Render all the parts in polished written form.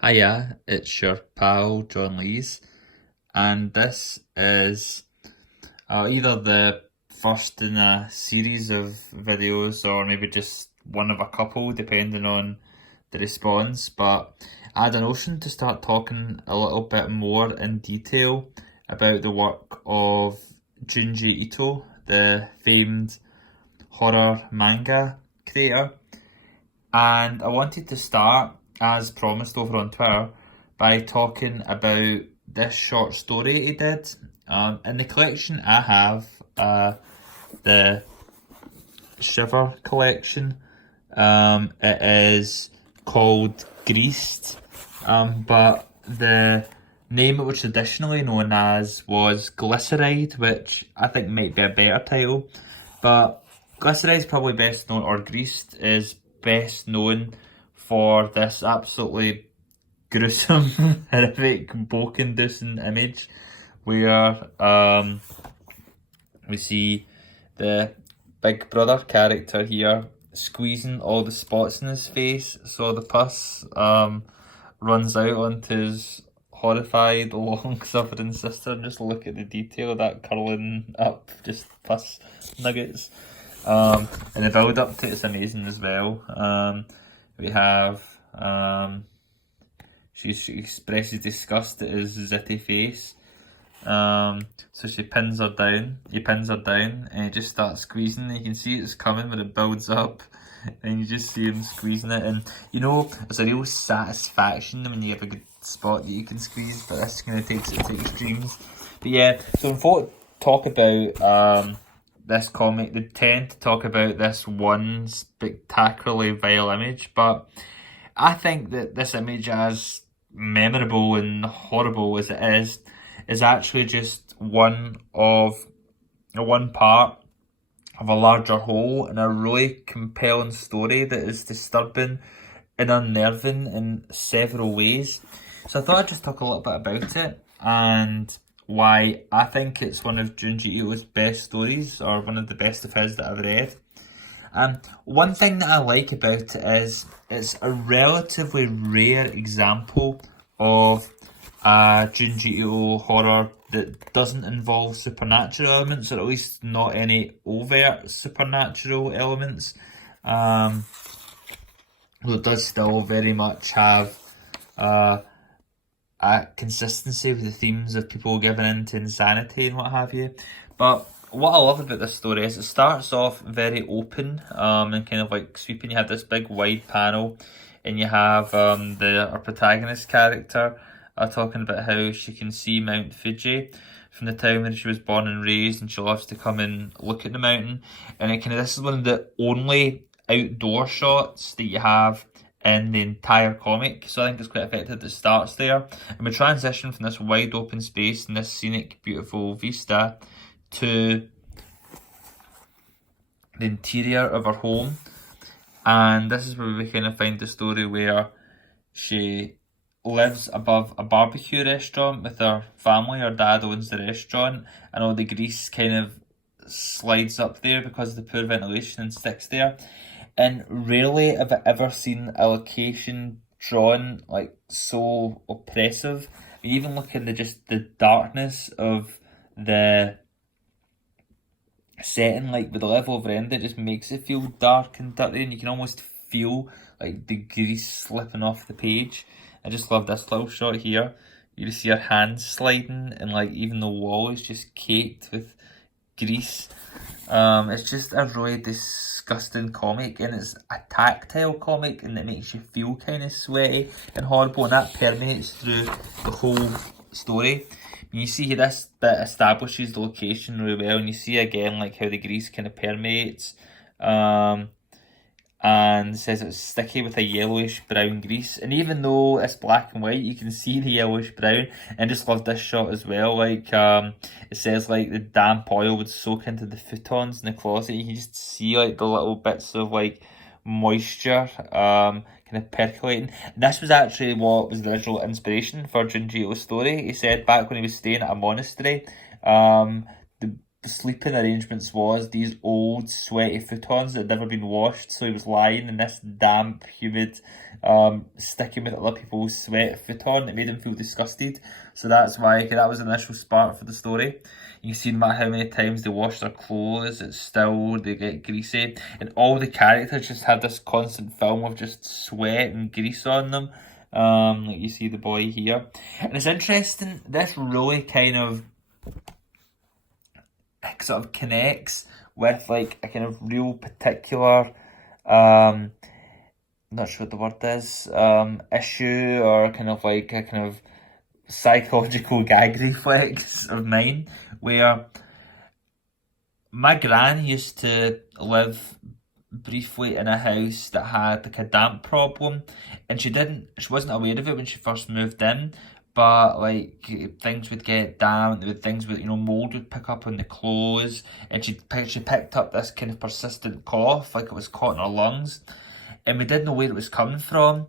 Hiya, it's your pal John Lees, and this is either the first in a series of videos or maybe just one of a couple, depending on the response. But I had a notion to start talking a little bit more in detail about the work of Junji Ito, the famed horror manga creator. And I wanted to start, as promised over on Twitter, by talking about this short story he did. In the collection I have, the Shiver collection. It is called Greased, but the name it was traditionally known as was Glyceride, which I think might be a better title. But Glyceride is probably best known, or Greased is best known for this absolutely gruesome, horrific, bone-inducing image where we see the Big Brother character here squeezing all the spots in his face, so the pus runs out onto his horrified, long-suffering sister. Just look at the detail of that curling up, just pus nuggets. And the build up to it's amazing as well. We have she expresses disgust at his zitty face. So she pins her down, he pins her down, and he just starts squeezing. You can see it's coming when it builds up, and you just see him squeezing it. And you know, it's a real satisfaction when you have a good spot that you can squeeze, but this kind of takes it to extremes. But yeah, so when folk talk about this comic, they tend to talk about this one spectacularly vile image, but I think that this image, as memorable and horrible as it is actually just one part of a larger whole and a really compelling story that is disturbing and unnerving in several ways. So I thought I'd just talk a little bit about it and why I think it's one of Junji Ito's best stories, or one of the best of his that I've read. One thing that I like about it is it's a relatively rare example of a Junji Ito horror that doesn't involve supernatural elements, or at least not any overt supernatural elements. Though it does still very much have a consistency with the themes of people giving in to insanity and what have you. But what I love about this story is it starts off very open and kind of like sweeping. You have this big wide panel, and you have our protagonist character talking about how she can see Mount Fuji from the time when she was born and raised, and she loves to come and look at the mountain. And this is one of the only outdoor shots that you have in the entire comic, so I think it's quite effective that it starts there. And we transition from this wide open space and this scenic, beautiful vista to the interior of her home. And this is where we kind of find the story where she lives above a barbecue restaurant with her family. Her dad owns the restaurant, and all the grease kind of slides up there because of the poor ventilation and sticks there. And rarely have I ever seen a location drawn like so oppressive. You even look at the darkness of the setting, like with the level of render, it just makes it feel dark and dirty, and you can almost feel like the grease slipping off the page. I just love this little shot here. You just see her hands sliding, and like even the wall is just caked with grease. It's just a really disgusting comic, and it's a tactile comic, and it makes you feel kind of sweaty and horrible, and that permeates through the whole story. And you see this bit establishes the location really well, and you see again like how the grease kind of permeates, and says it's sticky with a yellowish brown grease. And even though it's black and white, you can see the yellowish brown. And I just love this shot as well. Like it says like the damp oil would soak into the futons in the closet. You can just see like the little bits of like moisture kind of percolating. And this was actually what was the original inspiration for Junji Ito's story. He said back when he was staying at a monastery, the sleeping arrangements was these old sweaty futons that had never been washed, so he was lying in this damp, humid sticking with other people's sweat foot on. It made him feel disgusted. So that's why that was the initial spark for the story. You see no matter how many times they wash their clothes, it's still, they get greasy. And all the characters just had this constant film of just sweat and grease on them. Like you see the boy here. And it's interesting, this really kind of sort of connects with like a kind of real particular not sure what the word is, issue or kind of like a kind of psychological gag reflex of mine, where my gran used to live briefly in a house that had like a damp problem, and she wasn't aware of it when she first moved in, but like things would get damp, things would, mold would pick up on the clothes, and she picked up this kind of persistent cough, like it was caught in her lungs, and we didn't know where it was coming from.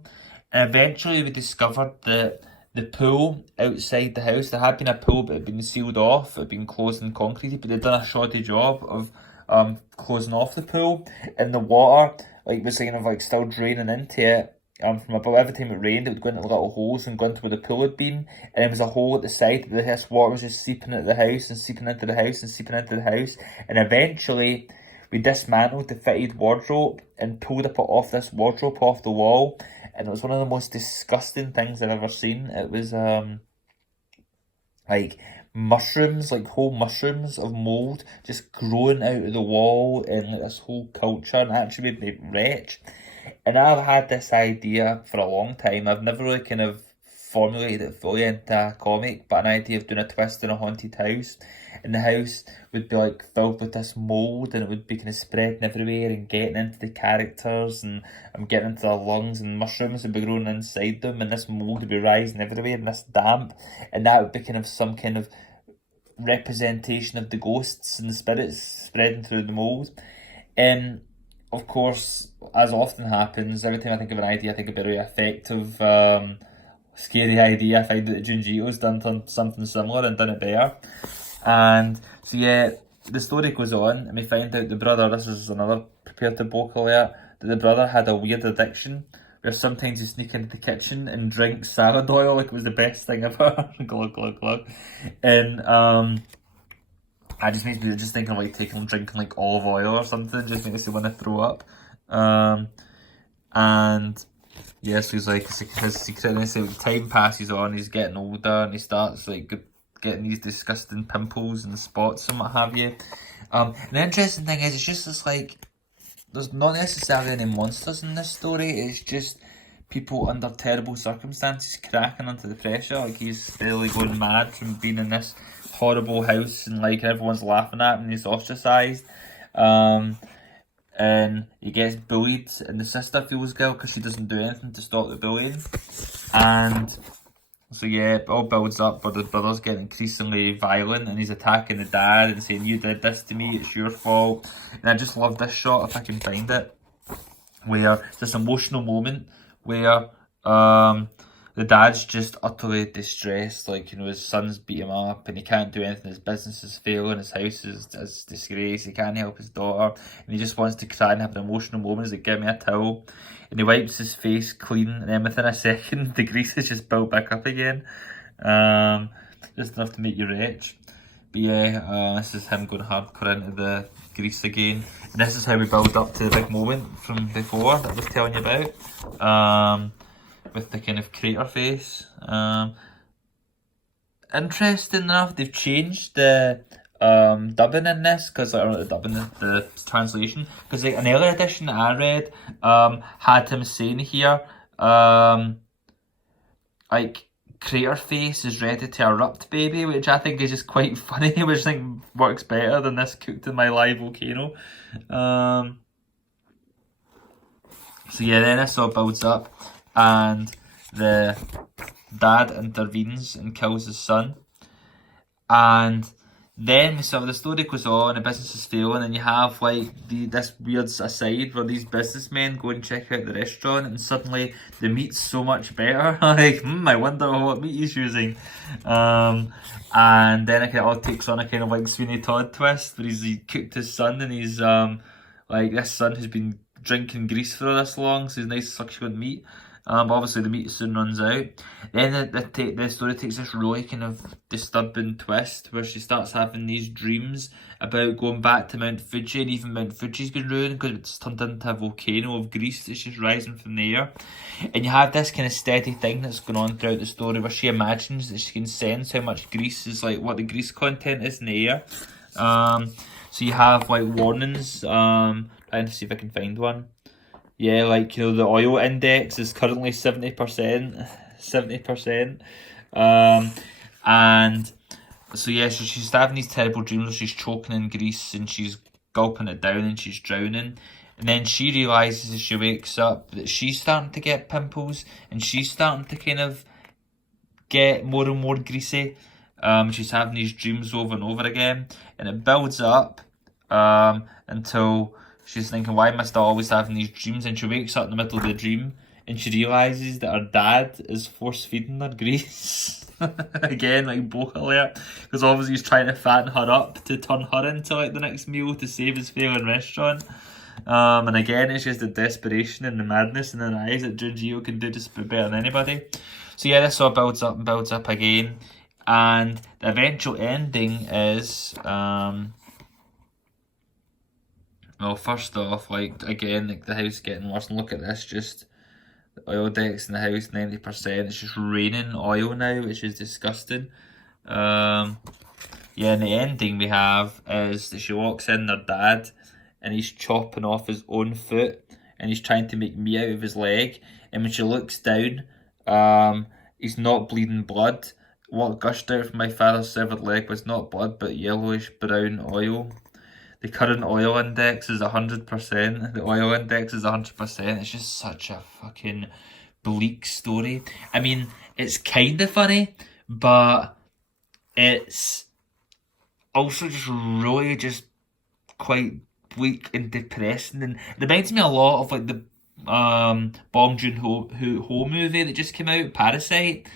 And eventually we discovered that the pool outside the house, there had been a pool but it had been sealed off, it had been closed and concreted, but they'd done a shoddy job of closing off the pool, and the water was kind of like still draining into it from above. Every time it rained, it would go into little holes and go into where the pool had been, and there was a hole at the side. This water was just seeping into the house and seeping into the house and seeping into the house, and eventually we dismantled the fitted wardrobe and pulled it off this wardrobe off the wall, and it was one of the most disgusting things I've ever seen. It was like mushrooms, like whole mushrooms of mold just growing out of the wall, and like this whole culture, and it actually made me wretch. And I've had this idea for a long time. I've never really kind of formulated it fully into a comic, but an idea of doing a twist in a haunted house. And the house would be like filled with this mold, and it would be kind of spreading everywhere and getting into the characters, and I'm getting into their lungs, and mushrooms would be growing inside them, and this mold would be rising everywhere, and this damp, and that would be kind of some kind of representation of the ghosts and the spirits spreading through the mold. And of course, as often happens, every time I think of an idea, I think of a very effective, scary idea. I find that Junji's done something similar and done it better. And so yeah, the story goes on, and we find out the brother, this is another prepare to book alert, that the brother had a weird addiction where sometimes he'd sneak into the kitchen and drink salad oil like it was the best thing ever. Glug, glug, glug. And I just makes me just thinking of like drinking like olive oil or something, just makes me want to throw up. And yeah, so he's like his secret, and so time passes on, he's getting older, and he starts like getting these disgusting pimples and spots and what have you. And the interesting thing is, it's just this like, there's not necessarily any monsters in this story, it's just people under terrible circumstances cracking under the pressure. Like he's steadily going mad from being in this horrible house, and like everyone's laughing at him and he's ostracised. And he gets bullied, and the sister feels guilt because she doesn't do anything to stop the bullying. And so yeah, it all builds up, but the brother's getting increasingly violent, and he's attacking the dad and saying, "You did this to me, it's your fault." And I just love this shot, if I can find it, where it's this emotional moment where the dad's just utterly distressed, like, his son's beat him up and he can't do anything, his business is failing, his house is disgrace, he can't help his daughter, and he just wants to cry and have an emotional moment. He's like, "Give me a towel." And he wipes his face clean, and then within a second the grease is just built back up again. Just enough to make you retch. But yeah, this is him going hardcore into the grease again. And this is how we build up to the big moment from before that I was telling you about. With the kind of crater face. Interesting enough, they've changed the dubbing in this, because the translation, because like an earlier edition that I read had him saying here like, "Crater face is ready to erupt, baby," which I think is just quite funny, which I think works better than "this cooked in my live volcano." So yeah, then this all builds up, and the dad intervenes and kills his son, and then the story goes on, the business is failing, and you have like this weird aside where these businessmen go and check out the restaurant, and suddenly the meat's so much better. Like, I wonder what meat he's using. And then it all takes on a kind of like Sweeney Todd twist, where he cooked his son, and he's like, this son who's been drinking grease for this long, so he's nice succulent meat. But obviously the meat soon runs out. Then the story takes this really kind of disturbing twist where she starts having these dreams about going back to Mount Fuji, and even Mount Fuji's been ruined because it's turned into a volcano of grease that's just rising from the air. And you have this kind of steady thing that's going on throughout the story where she imagines that she can sense how much grease is, like what the grease content is in the air. So you have like warnings, trying to see if I can find one. Yeah, like, you know, the oil index is currently 70%. 70%. And so yeah, so she's having these terrible dreams where she's choking in grease and she's gulping it down and she's drowning. And then she realises as she wakes up that she's starting to get pimples and she's starting to kind of get more and more greasy. She's having these dreams over and over again, and it builds up until she's thinking, why am I still always having these dreams? And she wakes up in the middle of the dream and she realises that her dad is force feeding her grease. Again, like book alert, because obviously he's trying to fatten her up to turn her into like the next meal to save his failing restaurant. And again, it's just the desperation and the madness in her eyes that Junji can do just better than anybody. So yeah, this all builds up and builds up again. And the eventual ending is, well, first off, like, again, like the house getting worse. And look at this, just the oil decks in the house, 90%. It's just raining oil now, which is disgusting. Yeah, and the ending we have is that she walks in, her dad, and he's chopping off his own foot, and he's trying to make meat out of his leg. And when she looks down, he's not bleeding blood. What gushed out from my father's severed leg was not blood, but yellowish brown oil. The current oil index is 100%. The oil index is 100%. It's just such a fucking bleak story. I mean, it's kind of funny, but it's also just really just quite bleak and depressing. And it reminds me a lot of like the Bong Joon-ho movie that just came out, Parasite.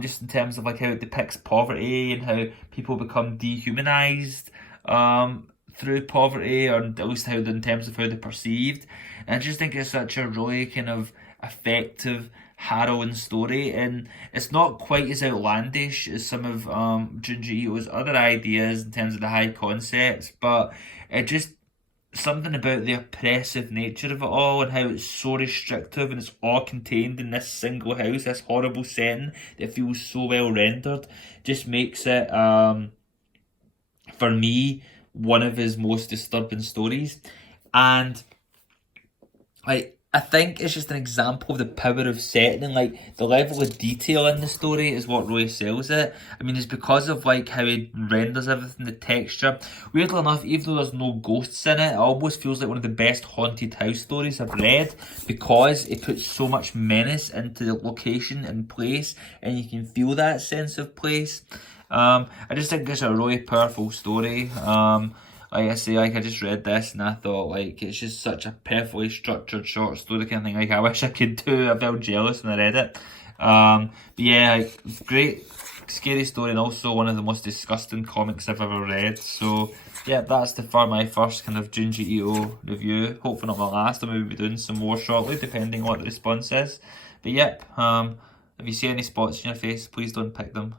Just in terms of like how it depicts poverty and how people become dehumanized through poverty, or at least how in terms of how they're perceived. And I just think it's such a really kind of effective, harrowing story, and it's not quite as outlandish as some of Junji Ito's other ideas in terms of the high concepts, but it just something about the oppressive nature of it all and how it's so restrictive and it's all contained in this single house, this horrible setting that feels so well rendered, just makes it, for me, one of his most disturbing stories. And I think it's just an example of the power of setting, and like the level of detail in the story is what really sells it. I mean, it's because of like how he renders everything, the texture. Weirdly enough, even though there's no ghosts in it, it almost feels like one of the best haunted house stories I've read, because it puts so much menace into the location and place, and you can feel that sense of place. I just think it's a really powerful story. Like I say, like I just read this and I thought like it's just such a perfectly structured short story kind of thing. Like I wish I could do. I felt jealous when I read it. But yeah, like, great, scary story, and also one of the most disgusting comics I've ever read. So yeah, that's for my first kind of Junji Ito review. Hopefully not my last. I may be doing some more shortly, depending on what the response is. But yep, if you see any spots in your face, please don't pick them.